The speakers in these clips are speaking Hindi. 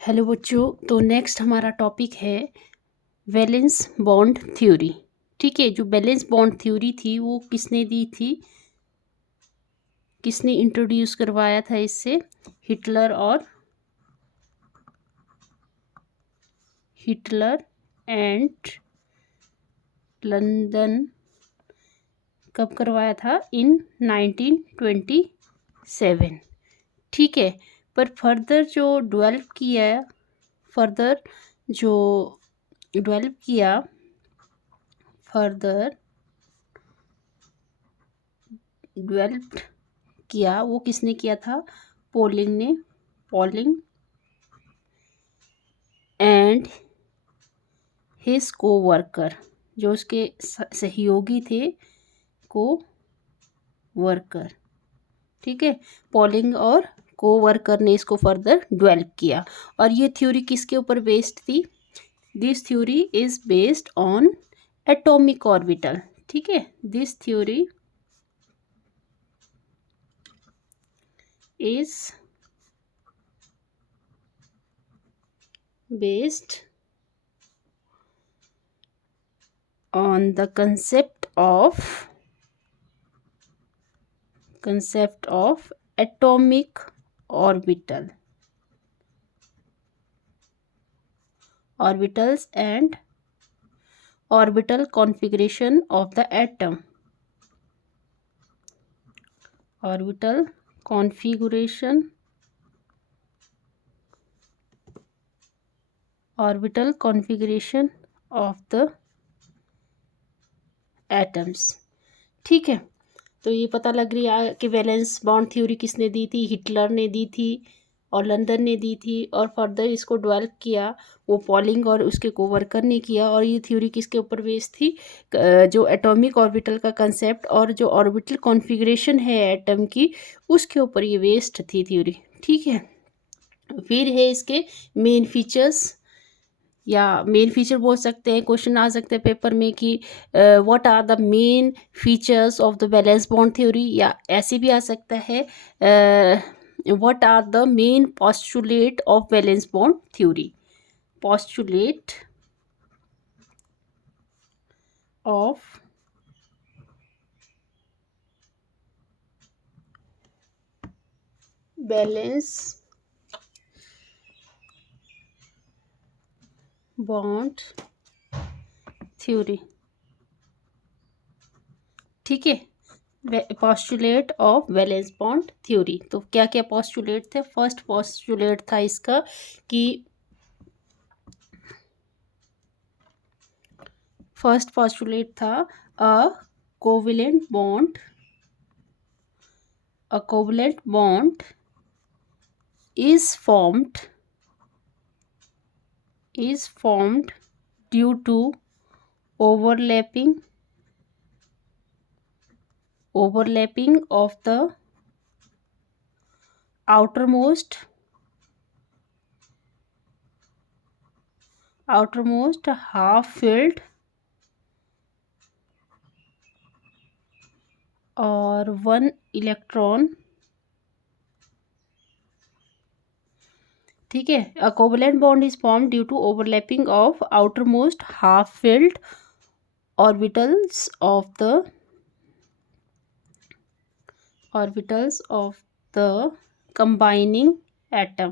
हेलो बच्चों। तो नेक्स्ट हमारा टॉपिक है वैलेंस बॉन्ड थ्योरी। ठीक है, जो वैलेंस बॉन्ड थ्योरी थी वो किसने दी थी, किसने इंट्रोड्यूस करवाया था इससे? Hitler and London. कब करवाया था? इन 1927। ठीक है, पर फर्दर जो डेवलप किया वो किसने किया था? पॉलिंग एंड हिज कोवर्कर, जो उसके सहयोगी थे, कोवर्कर। ठीक है, पॉलिंग और कोवर्कर ने इसको फर्दर डेवलप किया। और ये थ्योरी किसके ऊपर बेस्ड थी? This theory is based on atomic orbital. ठीक है, this theory is based on the concept of atomic orbitals and orbital configuration of the atom. Orbital configuration of the atoms. ठीक है, तो ये पता लग रही है कि वैलेंस बॉन्ड थ्योरी किसने दी थी? हिटलर ने दी थी और लंदन ने दी थी, और फर्दर इसको डेवलप किया वो पॉलिंग और उसके कोवर्कर ने किया। और ये थ्योरी किसके ऊपर बेस्ड थी? जो एटॉमिक ऑर्बिटल का कंसेप्ट और जो ऑर्बिटल कॉन्फ़िगरेशन है एटम की, उसके ऊपर ये बेस्ड थी थ्योरी। ठीक है, फिर है इसके मेन फीचर्स, या मेन फीचर बोल सकते हैं। क्वेश्चन आ सकते हैं पेपर में कि what are the main features of the valence bond theory, या ऐसे भी आ सकता है what are the main postulate of valence bond theory. Postulate of valence bond theory. ठीक है, postulate of valence bond theory. तो क्या क्या पोस्टुलेट थे? फर्स्ट पोस्टुलेट था इसका कि अ covalent bond is formed due to overlapping of the outermost half filled or one electron। ठीक है, a covalent bond is formed due to overlapping of outermost half filled orbitals of the combining atom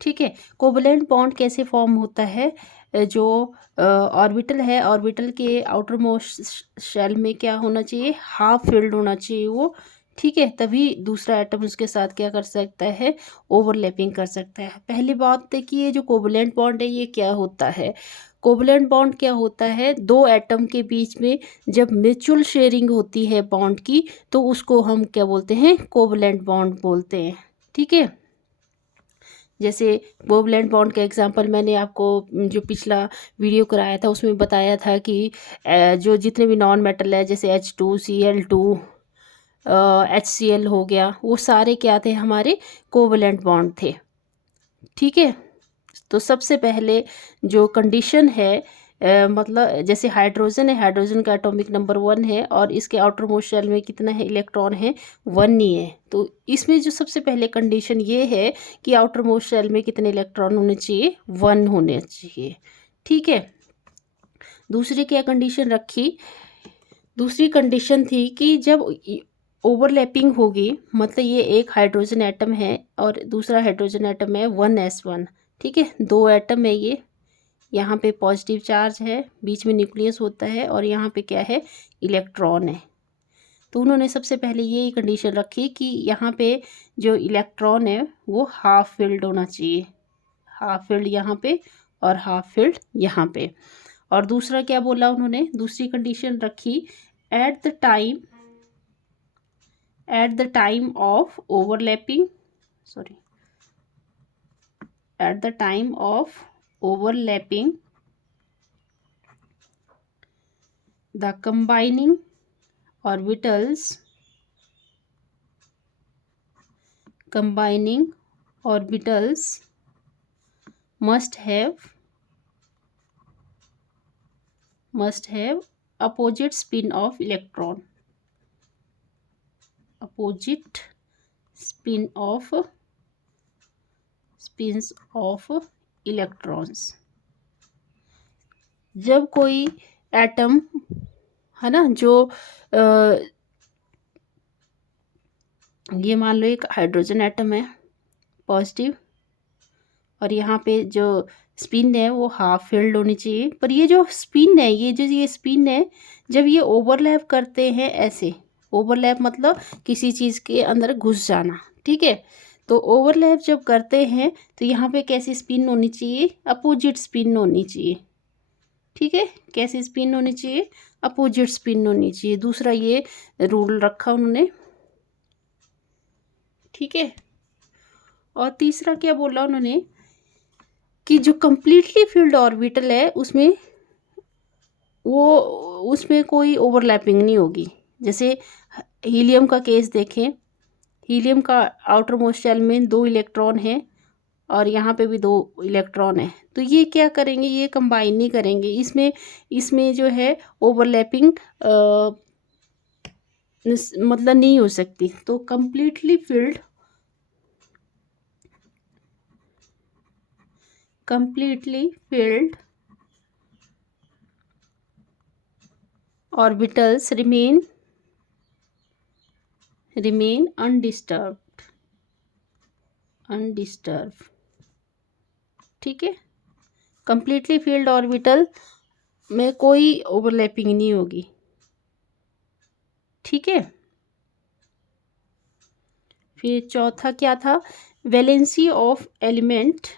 ठीक है, कोवलेंट बॉन्ड कैसे फॉर्म होता है? जो ऑर्बिटल है, ऑर्बिटल के आउटर मोस्ट शेल में क्या होना चाहिए? हाफ फिल्ड होना चाहिए वो। ठीक है, तभी दूसरा एटम उसके साथ क्या कर सकता है? ओवरलैपिंग कर सकता है। पहली बात देखिए, जो कोवलेंट बॉन्ड है ये क्या होता है? कोवलेंट बॉन्ड क्या होता है? दो एटम के बीच में जब म्यूचुअल शेयरिंग होती है बॉन्ड की, तो उसको हम क्या बोलते हैं? कोवलेंट बॉन्ड बोलते हैं। ठीक है, जैसे कोवलेंट बॉन्ड का एग्जांपल मैंने आपको जो पिछला वीडियो कराया था उसमें बताया था कि जो जितने भी नॉन मेटल है, जैसे H2Cl2 HCl हो गया, वो सारे क्या थे? हमारे कोवलेंट बॉन्ड थे। ठीक है, तो सबसे पहले जो कंडीशन है मतलब जैसे हाइड्रोजन है, हाइड्रोजन का एटॉमिक नंबर 1 है और इसके आउटर मोस्ट शेल में कितना है इलेक्ट्रॉन है, 1 ही है। तो इसमें जो सबसे पहले कंडीशन ये है कि आउटर मोस्ट शेल में कितने इलेक्ट्रॉन होने चाहिए, 1 होने चाहिए। ठीक है। दूसरी क्या कंडीशन रखी, दूसरी कंडीशन थी कि जब ओवरलैपिंग होगी, मतलब ये एक हाइड्रोजन एटम है और दूसरा हाइड्रोजन एटम है 1s1। ठीक है, 2 एटम है ये, यहाँ पे पॉजिटिव चार्ज है, बीच में न्यूक्लियस होता है और यहाँ पे क्या है, इलेक्ट्रॉन है। तो उन्होंने सबसे पहले ये कंडीशन रखी कि यहाँ पे जो इलेक्ट्रॉन है वो हाफ फिल्ड होना चाहिए, हाफ फिल्ड यहाँ पे और हाफ फिल्ड यहाँ पे। और दूसरा क्या बोला उन्होंने, दूसरी कंडीशन रखी, at the time of overlapping, sorry, at the time of overlapping the combining orbitals must have opposite spins of electrons। जब कोई एटम है ना, जो ये मान लो एक हाइड्रोजन एटम है पॉजिटिव और यहाँ पे जो स्पिन है वो हाफ फिल्ड होनी चाहिए, पर ये जो स्पिन है, ये स्पिन है, जब ये ओवरलैप करते हैं, ऐसे ओवरलैप मतलब किसी चीज़ के अंदर घुस जाना। ठीक है, तो ओवरलैप जब करते हैं तो यहाँ पे कैसी स्पिन होनी चाहिए, अपोजिट स्पिन होनी चाहिए। ठीक है, कैसी स्पिन होनी चाहिए, अपोजिट स्पिन होनी चाहिए। दूसरा ये रूल रखा उन्होंने। ठीक है, और तीसरा क्या बोला उन्होंने कि जो कंप्लीटली फिल्ड ऑर्बिटल है उसमें कोई ओवरलैपिंग नहीं होगी। जैसे हीलियम का केस देखें, हीलियम का आउटर मोस्ट शेल में 2 इलेक्ट्रॉन है और यहाँ पे भी 2 इलेक्ट्रॉन है, तो ये क्या करेंगे, ये कंबाइन नहीं करेंगे, इसमें जो है ओवरलैपिंग मतलब नहीं हो सकती। तो completely filled orbitals remain undisturbed। ठीक है, कंप्लीटली फील्ड ऑर्बिटल में कोई ओवरलैपिंग नहीं होगी। ठीक है, फिर चौथा क्या था, वैलेंसी ऑफ एलिमेंट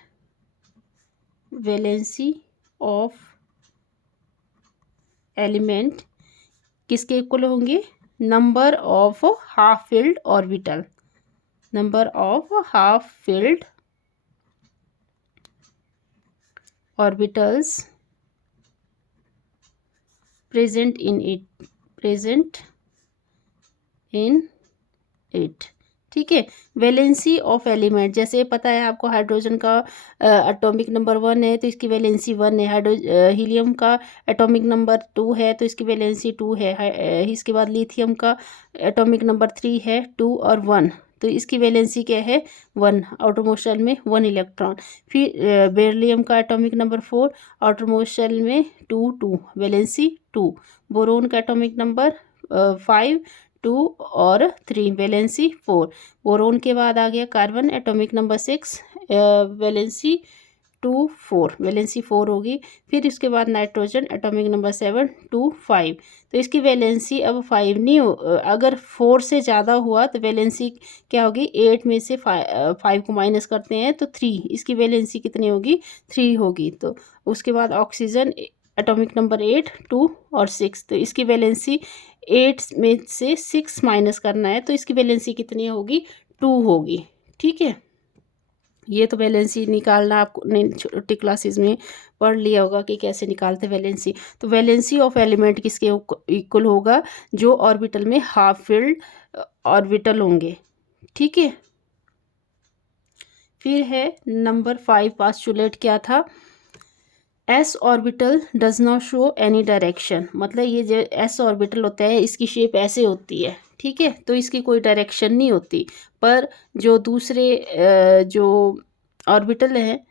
किसके इक्वल होंगे, number of half filled orbitals present in it. ठीक है, वैलेंसी ऑफ एलिमेंट, जैसे पता है आपको हाइड्रोजन का एटॉमिक नंबर 1 है तो इसकी वैलेंसी 1 है, हीलियम का एटॉमिक नंबर 2 है तो इसकी वैलेंसी 2 है, इसके बाद लिथियम का एटॉमिक नंबर 3 है, 2 और 1, तो इसकी वैलेंसी क्या है, 1, आउटर मोस्ट शेल में 1 इलेक्ट्रॉन। फिर बेरिलियम का atomic number 4, outermost shell में 2 वैलेंसी 2। बोरोन का एटॉमिक नंबर 5, 2 और 3 वैलेंसी 4। बोरोन के बाद आ गया carbon atomic number 6, valency 2 4 valency 4 होगी। फिर इसके बाद नाइट्रोजन एटॉमिक नंबर 7 2 5, तो इसकी वैलेंसी अब 5 नहीं हो, अगर 4 से ज़्यादा हुआ तो वैलेंसी क्या होगी, 8 में से 5 को माइनस करते हैं तो 3, इसकी वैलेंसी कितनी होगी, 3 होगी। तो उसके बाद ऑक्सीजन एटॉमिक नंबर 8 2 और 6, तो इसकी वैलेंसी 8 में से 6 माइनस करना है तो इसकी वैलेंसी कितनी होगी, 2 होगी। ठीक है, ये तो वैलेंसी निकालना आपको छोटी क्लासेस में पढ़ लिया होगा कि कैसे निकालते वैलेंसी। तो वैलेंसी ऑफ एलिमेंट किसके इक्वल होगा, जो ऑर्बिटल में हाफ फिल्ड ऑर्बिटल होंगे। ठीक है, फिर है नंबर 5 पास्टुलेट क्या था, S orbital does not show any direction, मतलब ये जो एस ऑर्बिटल होता है इसकी शेप ऐसे होती है, ठीक है, तो इसकी कोई डायरेक्शन नहीं होती। पर जो दूसरे जो ऑर्बिटल हैं,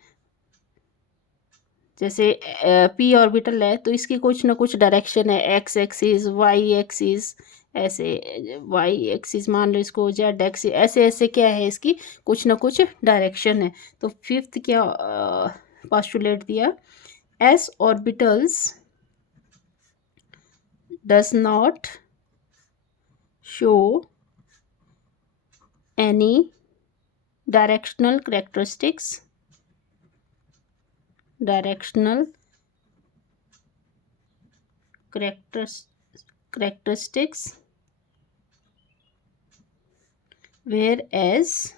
जैसे पी ऑर्बिटल है, तो इसकी कुछ ना कुछ डायरेक्शन है, एक्स एक्सिस, वाई एक्सिस, ऐसे वाई एक्सिस मान लो इसको, जेड एक्सिस, ऐसे ऐसे क्या है, इसकी कुछ ना कुछ डायरेक्शन है। तो फिफ्थ क्या पोस्टुलेट दिया, S orbitals does not show any directional characteristics, directional characteristics, whereas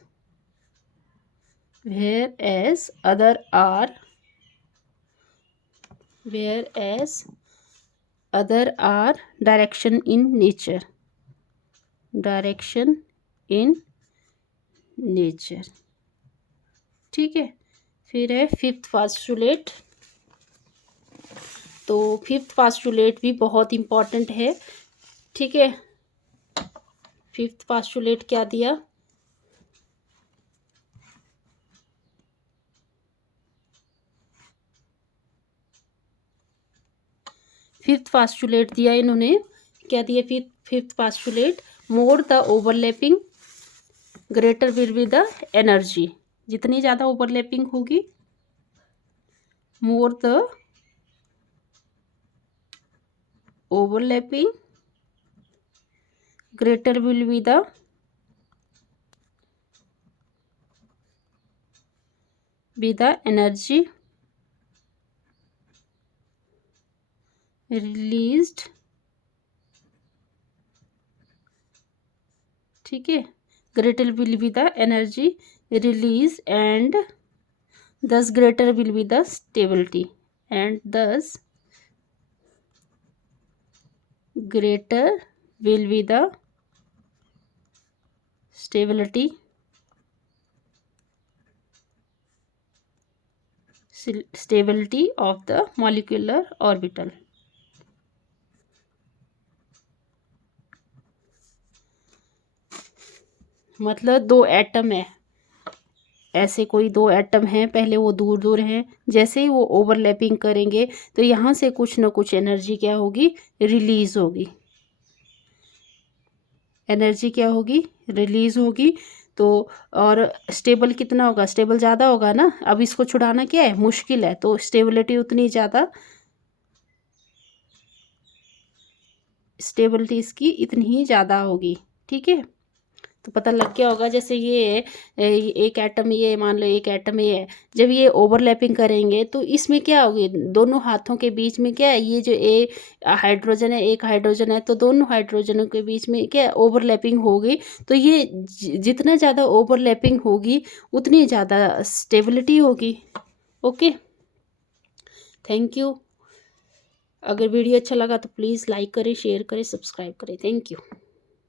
other are direction in nature, ठीक है। फिर है फिफ्थ पोस्टुलेट, तो फिफ्थ पोस्टुलेट भी बहुत इम्पॉर्टेंट है, ठीक है। फिफ्थ पोस्टुलेट क्या दिया, फिफ्थ पोस्टुलेट दिया इन्होंने, क्या दिया fifth postulate, more the overlapping greater will be the energy, जितनी ज़्यादा ओवरलैपिंग होगी, more the overlapping greater will be the energy released, ठीक है, greater will be the energy release and thus greater will be the stability, and thus greater will be the stability of the molecular orbital। मतलब दो एटम है, ऐसे कोई दो एटम हैं, पहले वो दूर दूर हैं, जैसे ही वो ओवरलैपिंग करेंगे तो यहाँ से कुछ ना कुछ एनर्जी क्या होगी, रिलीज होगी, एनर्जी क्या होगी, रिलीज होगी। तो और स्टेबल कितना होगा, स्टेबल ज़्यादा होगा ना, अब इसको छुड़ाना क्या है, मुश्किल है, तो स्टेबिलिटी उतनी ज़्यादा, स्टेबिलिटी इसकी इतनी ही ज़्यादा होगी, ठीक है। तो पता लग गया होगा, जैसे ये एक एटम, ये मान लो एक एटम ये है, जब ये ओवरलैपिंग करेंगे तो इसमें क्या होगी, दोनों हाथों के बीच में क्या है, ये जो हाइड्रोजन है, एक हाइड्रोजन है, तो दोनों हाइड्रोजनों के बीच में क्या ओवरलैपिंग होगी, तो ये जितना ज़्यादा ओवरलैपिंग होगी उतनी ज़्यादा स्टेबिलिटी होगी। Okay, thank you. अगर वीडियो अच्छा लगा तो प्लीज़ लाइक करें, शेयर करें, सब्सक्राइब करें। Thank you.